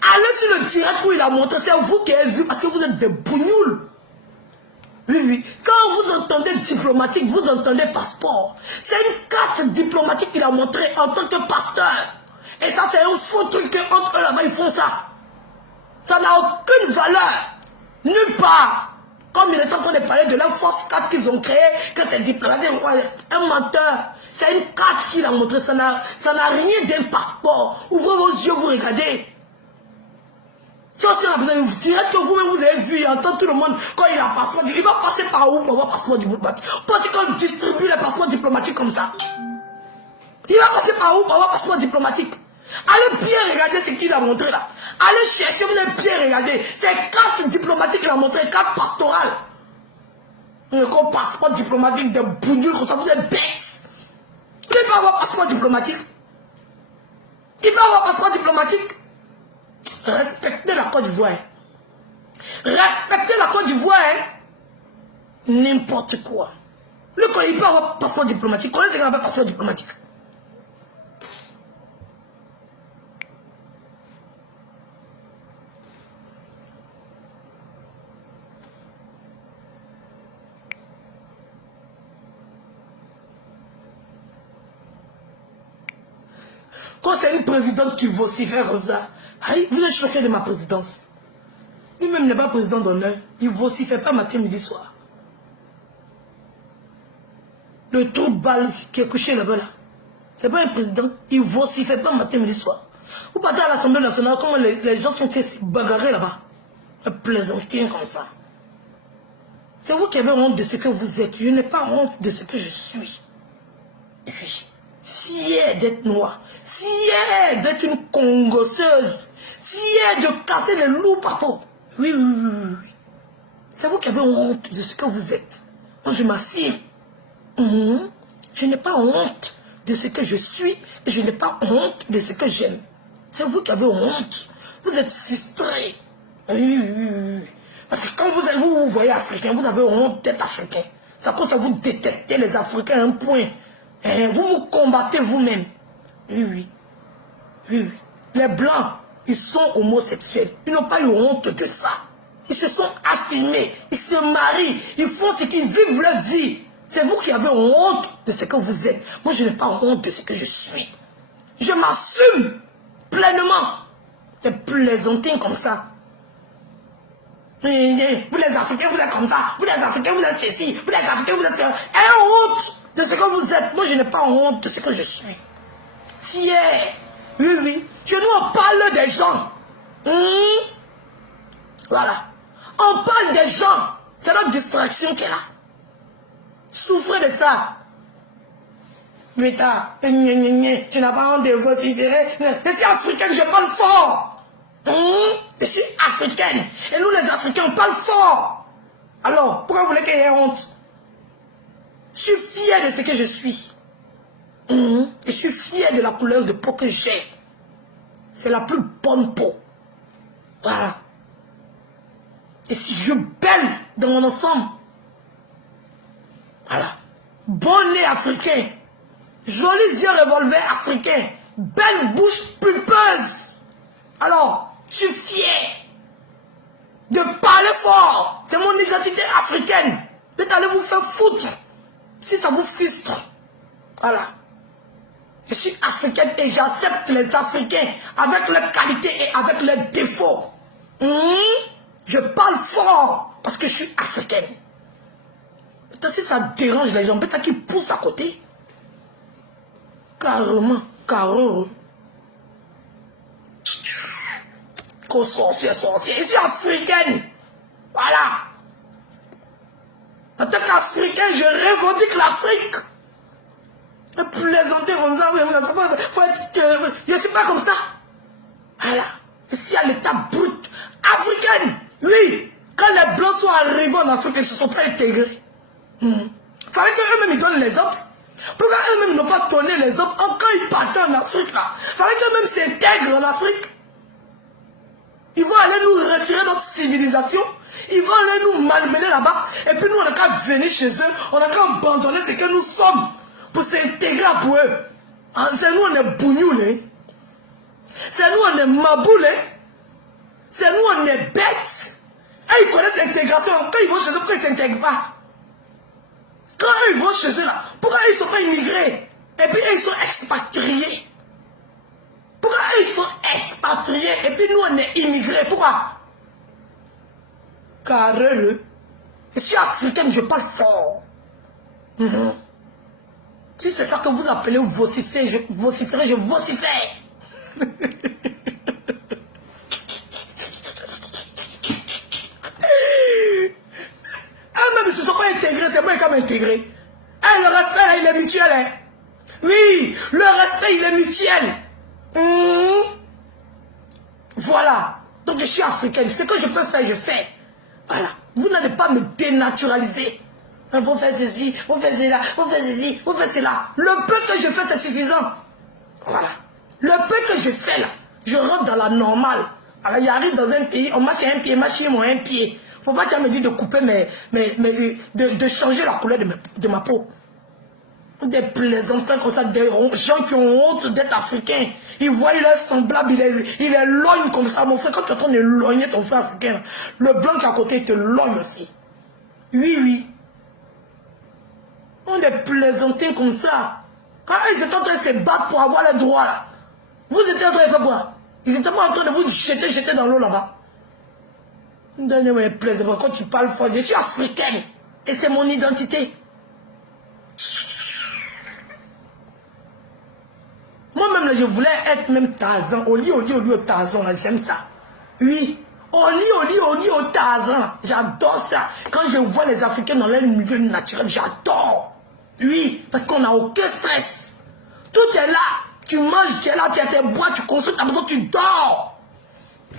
allez sur le direct où il a montré, c'est vous qui avez vu parce que vous êtes des bougnoules. Oui, oui. Quand vous entendez diplomatique, vous entendez passeport. C'est une carte diplomatique qu'il a montrée en tant que pasteur. Et ça, c'est un faux truc qu'entre eux là-bas, ils font ça. Ça n'a aucune valeur. Nulle part. Comme il est en train de parler de la force 4 qu'ils ont créée, que c'est diplomatique, un menteur. C'est une carte qu'il a montré, ça n'a rien d'un passeport. Ouvrez vos yeux, vous regardez. Ça, c'est la besoin. Vous direz que vous-même vous avez vu, entend tout le monde, quand il a un passeport, il va passer par où pour avoir un passeport diplomatique? Parce qu'on distribue les passeports diplomatiques comme ça. Il va passer par où pour avoir un passeport diplomatique? Allez bien regarder ce qu'il a montré là. Allez chercher, vous allez bien regarder. C'est 4 diplomatiques qu'il a montré, 4 pastorales. Un passeport diplomatique de bougnure comme ça, vous êtes bêtes. Il va avoir un passeport diplomatique. Il va avoir un passeport diplomatique. Respectez la Côte d'Ivoire. Respectez la Côte d'Ivoire. N'importe quoi. Le quand il peut avoir un passeport diplomatique. Connaissez qu'il n'a pas un passeport diplomatique. Quand c'est une présidente qui vocifère comme ça, aïe, vous êtes choqué de ma présidence. Lui-même n'est pas président d'honneur. Il vocifère pas matin, midi, soir. Le trou de balle qui est couché là-bas, là. C'est pas un président. Il vocifère pas matin, midi, soir. Vous partez à l'Assemblée nationale, comment les gens sont bagarrés là-bas. Plaisanter comme ça. C'est vous qui avez honte de ce que vous êtes. Je n'ai pas honte de ce que je suis. Et puis, fier d'être noir, fier d'être une congosseuse, fier de casser les loups partout. Oui, oui, oui, oui, oui. C'est vous qui avez honte de ce que vous êtes. Moi, je m'affirme. Je n'ai pas honte de ce que je suis et je n'ai pas honte de ce que j'aime. C'est vous qui avez honte. Vous êtes frustrés. Oui, oui, oui, oui. Parce que quand vous voyez Africain, vous avez honte d'être Africain. C'est à cause que vous détestez les Africains à un point. Vous vous combattez vous-même. Oui, oui. Oui, oui. Les Blancs, ils sont homosexuels. Ils n'ont pas eu honte de ça. Ils se sont affirmés. Ils se marient. Ils font ce qu'ils vivent leur vie. C'est vous qui avez honte de ce que vous êtes. Moi, je n'ai pas honte de ce que je suis. Je m'assume pleinement. Des plaisantines comme ça. Vous les Africains, vous êtes comme ça. Vous les Africains, vous êtes ceci. Vous les Africains, vous êtes... Ayez honte de ce que vous êtes. Moi, je n'ai pas honte de ce que je suis. Fier. Oui, oui. Chez nous, on parle des gens. Voilà. On parle des gens. C'est notre distraction qui est là. Souffrez de ça. Meta, tu n'as pas honte de vociférer. Je suis africaine, je parle fort. Je suis africaine. Et nous, les Africains, on parle fort. Alors, pourquoi vous voulez qu'il y ait honte? Je suis fière de ce que je suis. Je suis fière de la couleur de peau que j'ai. C'est la plus bonne peau. Voilà. Et si je belle dans mon ensemble. Voilà. Bon nez africain. Jolis yeux revolver africains. Belle bouche pulpeuse. Alors, je suis fier de parler fort. C'est mon identité africaine. Peut-être allez vous faire foutre si ça vous frustre. Voilà. Je suis africaine et j'accepte les Africains avec leurs qualités et avec leurs défauts. Je parle fort parce que je suis africaine. Peut-être si ça dérange les gens, peut-être qu'ils poussent à côté. Carrément, carrément. Sorcier. Je suis africaine. Voilà. En tant qu'Africain, je revendique l'Afrique. Et plaisanter comme ça, je ne suis pas comme ça. Voilà. Je suis à l'état brut. Africaine. Oui. Quand les Blancs sont arrivés en Afrique, ils ne se sont pas intégrés. Fallait qu'eux-mêmes ils donnent l'exemple. Pourquoi eux-mêmes n'ont pas donné l'exemple quand ils partaient en Afrique là? Fallait qu'eux-mêmes s'intègrent en Afrique. Ils vont aller nous retirer notre civilisation. Ils vont aller nous malmener là-bas. Et puis nous, on n'a qu'à venir chez eux. On n'a qu'à abandonner ce que nous sommes pour s'intégrer pour eux. C'est nous, on est bougnoulés. C'est nous, on est maboulés. C'est nous, on est bêtes. Et ils connaissent l'intégration. Quand ils vont chez eux, pourquoi ils ne s'intègrent pas? Quand eux, ils vont chez eux là, pourquoi ils ne sont pas immigrés? Et puis eux, ils sont expatriés. Pourquoi eux, ils sont expatriés et puis nous, on est immigrés? Pourquoi? Car je suis africaine, je parle fort. Si c'est ça que vous appelez vociférer, je vocifère. Eux-mêmes, ils ne se sont pas intégrés, c'est moi qui m'ai intégré. Le respect, là, il est mutuel. Hein? Oui, le respect, il est mutuel. Voilà. Donc, je suis africaine. Ce que je peux faire, je fais. Voilà. Vous n'allez pas me dénaturaliser. Vous faites ceci, vous faites cela, vous faites ceci, vous faites cela. Le peu que je fais, c'est suffisant. Voilà. Le peu que je fais, là, je rentre dans la normale. Alors, j'arrive dans un pays, on marche un pied, marche moi un pied. Faut pas me dire de couper de changer la couleur de ma peau. Des plaisantins comme ça, des gens qui ont honte d'être africains. Ils voient leur semblable, il est logne comme ça. Mon frère, quand tu es en train de logner ton frère africain, le blanc qui est à côté, il te logne aussi. Oui. On est plaisantins comme ça. Quand ils étaient en train de se battre pour avoir les droits, là, vous étiez en train de faire quoi? Ils étaient pas en train de vous jeter dans l'eau là-bas. Donnez-moi plaisir. Quand tu parles fort, je suis africaine. Et c'est mon identité. Moi-même, là, je voulais être même Tarzan. Au lit, au Tarzan, là, j'aime ça. Oui. Au lit, au Tarzan. J'adore ça. Quand je vois les Africains dans leur milieu naturel, j'adore. Oui, parce qu'on n'a aucun stress. Tout est là. Tu manges, tu es là, tu as tes bois, tu construis ta maison, tu dors.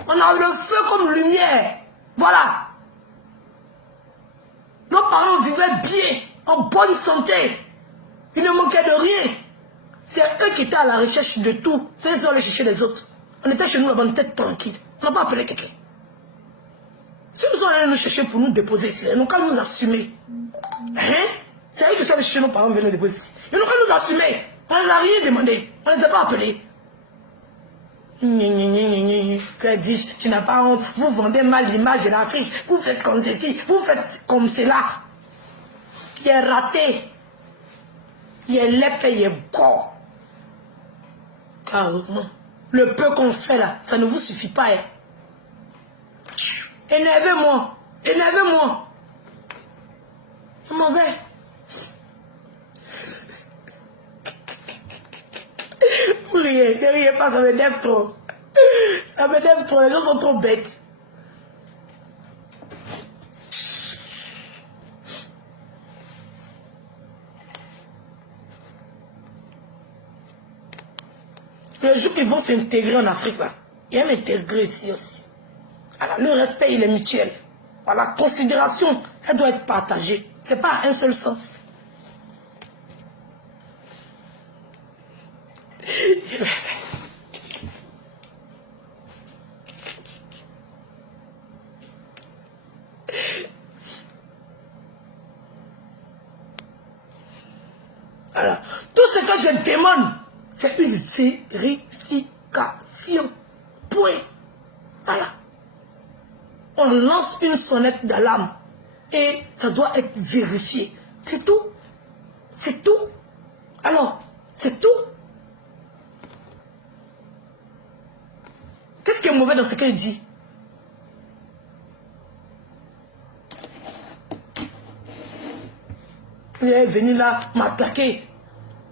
On a le feu comme lumière. Voilà. Nos parents vivaient bien, en bonne santé. Ils ne manquaient de rien. C'est eux qui étaient à la recherche de tout. Ils ont allé chercher les autres. On était chez nous là-bas, on était tranquille. On n'a pas appelé quelqu'un. Si nous sommes allés nous chercher pour nous déposer ici, ils n'ont qu'à nous assumer. Hein? C'est eux qui sont allés chercher nos parents, venir nous déposer ici. Ils n'ont qu'à nous assumer. On ne les a rien demandé. On ne les a pas appelés. Que dis-je, tu n'as pas honte. Vous vendez mal l'image de l'Afrique. Vous faites comme ceci, vous faites comme cela. Il est raté. Il est l'épée, il est corps. Carrément. Le peu qu'on fait là, ça ne vous suffit pas. Hein. Énervez-moi. Énervez-moi. Je m'en vais. Vous riez, ne riez pas, ça m'énerve trop. Ça m'énerve trop, les gens sont trop bêtes. Le jour qu'ils vont s'intégrer en Afrique là, Il y a un intérêt ici aussi. Alors, le respect, il est mutuel. La considération, elle doit être partagée. Ce n'est pas un seul sens. Voilà. Tout ce que je demande, c'est une vérification. Point. Voilà. On lance une sonnette d'alarme et ça doit être vérifié. C'est tout. C'est tout. Alors, c'est tout. Qu'est-ce qui est mauvais dans ce qu'elle dit? Vous allez venir là m'attaquer.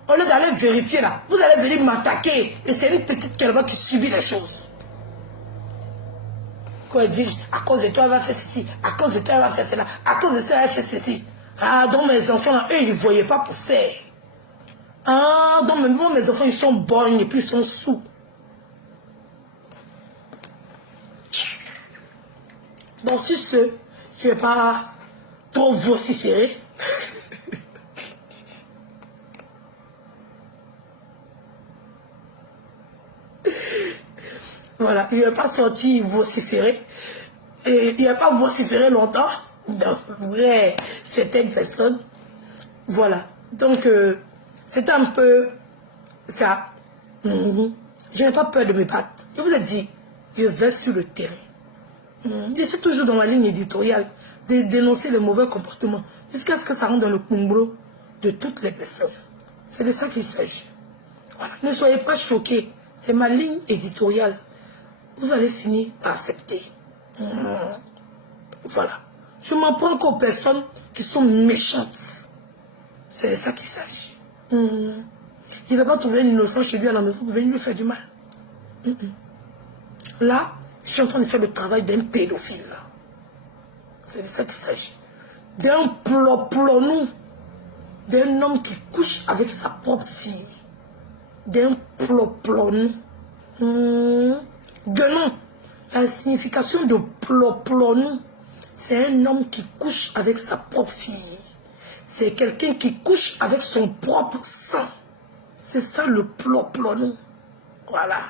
Au lieu d'aller vérifier là, vous allez venir m'attaquer. Et c'est une petite quelqu'un qui subit les choses. Quand elle dit, à cause de toi, elle va faire ceci. À cause de toi, elle va faire cela. À cause de ça, elle va faire ceci. Ah, donc mes enfants, là, eux, ils ne voyaient pas pour faire. Ah, donc mes enfants, ils sont bonnes et puis ils sont sous. Bon, sur ce, je ne vais pas trop vociférer. Voilà, il ne va pas sortir vociférer. Et il ne va pas vociférer longtemps. Dans vrai, certaines personnes. Voilà. Donc, c'est un peu ça. Je n'ai pas peur de me battre. Je vous ai dit, je vais sur le terrain. Je suis toujours dans la ligne éditoriale de dénoncer le mauvais comportement jusqu'à ce que ça rentre dans le kumbro de toutes les personnes. C'est de ça qu'il s'agit. Voilà. Ne soyez pas choqués. C'est ma ligne éditoriale. Vous allez finir par accepter. Voilà. Je m'en prends qu'aux personnes qui sont méchantes. C'est de ça qu'il s'agit. Il ne va pas trouver un innocent chez lui à la maison pour venir lui faire du mal. Là, je suis en train de faire le travail d'un pédophile. C'est de ça qu'il s'agit. D'un ploplonou. D'un homme qui couche avec sa propre fille. D'un ploplonou. De nom. La signification de ploplonou, c'est un homme qui couche avec sa propre fille. C'est quelqu'un qui couche avec son propre sang. C'est ça le ploplonou. Voilà.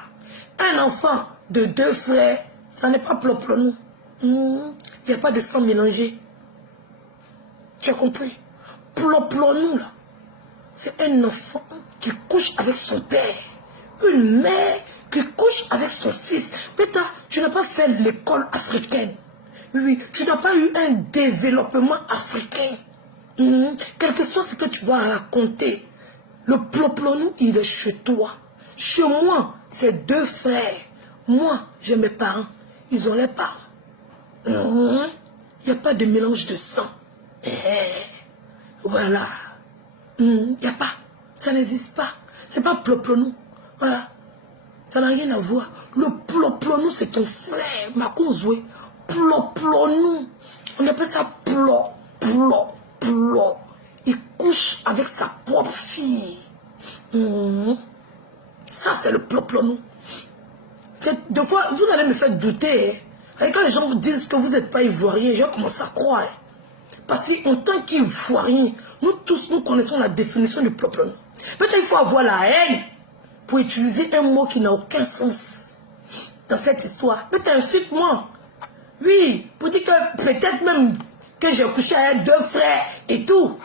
Un enfant de 2 frères, ça n'est pas ploplonou. Il n'y a pas de sang mélangé. Tu as compris? Ploplonou, là, c'est un enfant qui couche avec son père. Une mère qui couche avec son fils. Péta, tu n'as pas fait l'école africaine. Oui, tu n'as pas eu un développement africain. Quel que soit ce que tu vas raconter, le ploplonou, il est chez toi. Chez moi, c'est 2 frères. Moi, j'ai mes parents. Ils ont les parents. Il n'y a pas de mélange de sang. Voilà. Il n'y a pas. Ça n'existe pas. C'est pas ploplonou. Voilà. Ça n'a rien à voir. Le ploplonou, c'est ton frère. Makonzoué. Ploplonou. On appelle ça plop. Il couche avec sa propre fille. Ça, c'est le ploplonou. Des fois, vous allez me faire douter. Et quand les gens vous disent que vous n'êtes pas ivoirien, je commence à croire. Parce qu'en tant qu'ivoirien, nous tous, nous connaissons la définition du ploplonou. Peut-être qu'il faut avoir la haine pour utiliser un mot qui n'a aucun sens dans cette histoire. Peut-être insulte-moi. Oui, pour dire que peut-être même que j'ai couché avec 2 frères et tout.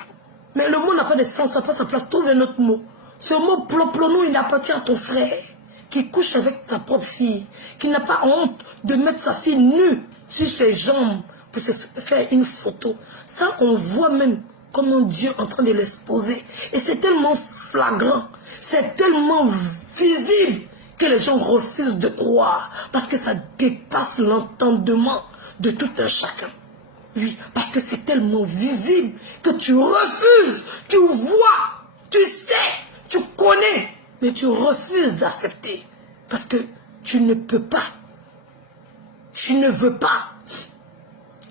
Mais le mot n'a pas de sens, ça prend sa place. Trouve un autre mot. Ce mot ploplonou, il appartient à ton frère qui couche avec sa propre fille, qui n'a pas honte de mettre sa fille nue sur ses jambes pour se faire une photo. Ça, on voit même comment Dieu est en train de l'exposer. Et c'est tellement flagrant, c'est tellement visible que les gens refusent de croire parce que ça dépasse l'entendement de tout un chacun. Oui, parce que c'est tellement visible que tu refuses, tu vois, tu sais, tu connais, mais tu refuses d'accepter parce que tu ne peux pas, tu ne veux pas.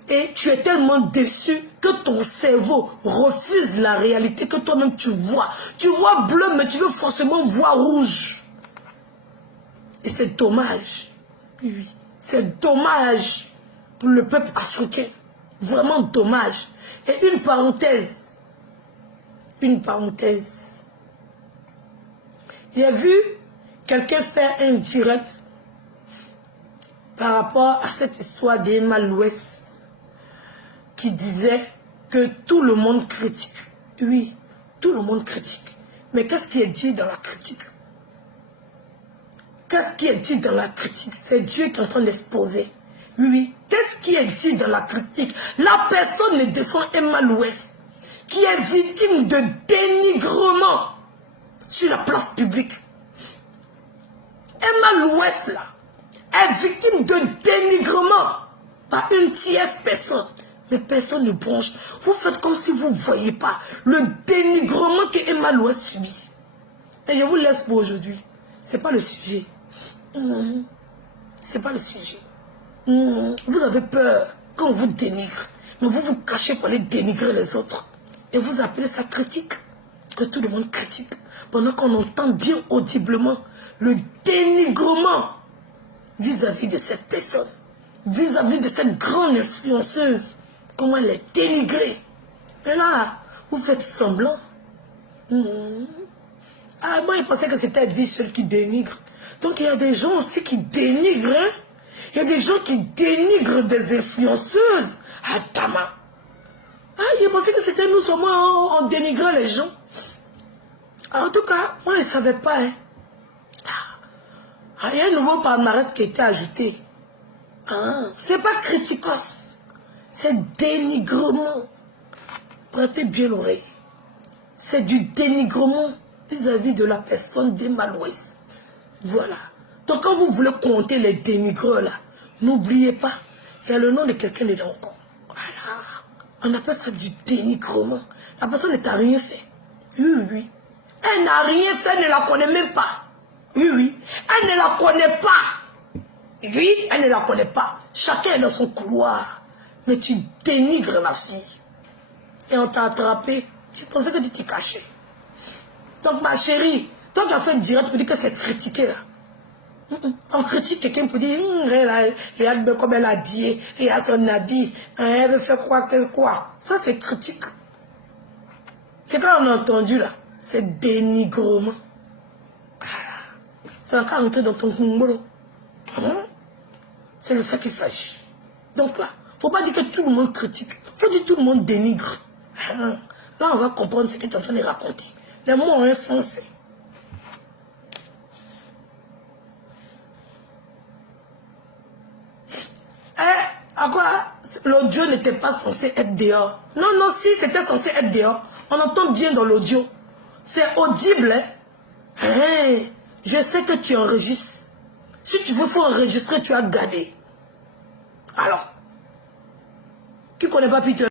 Et tu es tellement déçu que ton cerveau refuse la réalité que toi-même tu vois. Tu vois bleu, mais tu veux forcément voir rouge. Et c'est dommage. Oui. C'est dommage pour le peuple africain. Vraiment dommage. Et une parenthèse. Une parenthèse. J'ai vu quelqu'un faire un direct par rapport à cette histoire d'Emma Louès qui disait que tout le monde critique. Oui, tout le monde critique. Mais qu'est-ce qui est dit dans la critique? Qu'est-ce qui est dit dans la critique? C'est Dieu qui est en train d'exposer. Oui, qu'est-ce qui est dit dans la critique? La personne ne défend Emma Louès, qui est victime de dénigrement sur la place publique. Emma Louès, là, est victime de dénigrement par une tierce personne. Mais personne ne bronche. Vous faites comme si vous ne voyez pas le dénigrement que Emma Louès subit. Et je vous laisse pour aujourd'hui. Ce n'est pas le sujet. C'est pas le sujet. Vous avez peur quand on vous dénigre. Mais vous vous cachez pour aller dénigrer les autres. Et vous appelez ça critique. Que tout le monde critique. Pendant qu'on entend bien audiblement le dénigrement vis-à-vis de cette personne. Vis-à-vis de cette grande influenceuse. Comment elle est dénigrée. Et là, vous faites semblant. Ah, moi, je pensais que c'était Edwige seul qui dénigre. Donc, il y a des gens aussi qui dénigrent. Hein? Il y a des gens qui dénigrent des influenceuses. Ah, Tama. Ah, je pensais que c'était nous seulement en dénigrant les gens. Ah, en tout cas, moi, je ne savais pas. Hein? Ah, il y a un nouveau palmarès qui a été ajouté. Ah, c'est pas criticos. C'est dénigrement. Prêtez bien l'oreille. C'est du dénigrement vis-à-vis de la personne d'Emma Louès. Voilà. Donc quand vous voulez compter les dénigreurs là, n'oubliez pas, il y a le nom de quelqu'un dedans encore. Voilà. On appelle ça du dénigrement. La personne ne t'a rien fait. Oui, oui. Elle n'a rien fait, elle ne la connaît même pas. Oui, oui. Elle ne la connaît pas. Oui, elle ne la connaît pas. Chacun est dans son couloir. Mais tu dénigres la fille. Et on t'a attrapé. Tu pensais que tu t'es caché. Donc ma chérie, toi qui as fait direct, tu peux dire que c'est critiqué là. On critique quelqu'un pour dire, regarde comme elle est habillée, regarde son habit, elle veut faire quoi. Ça c'est critique. C'est quand on a entendu là, c'est dénigrement. Voilà. C'est encore rentré dans ton kumbolo. C'est de ça qu'il s'agit. Donc là, faut pas dire que tout le monde critique, faut dire que tout le monde dénigre. Là on va comprendre ce que tu es en train de raconter. Les mots ont un sens. À quoi l'audio n'était pas censé être dehors? Non, non, si c'était censé être dehors, on entend bien dans l'audio. C'est audible. Hein? Je sais que tu enregistres. Si tu veux, faut enregistrer, tu as gardé. Alors, qui connaît pas Peter?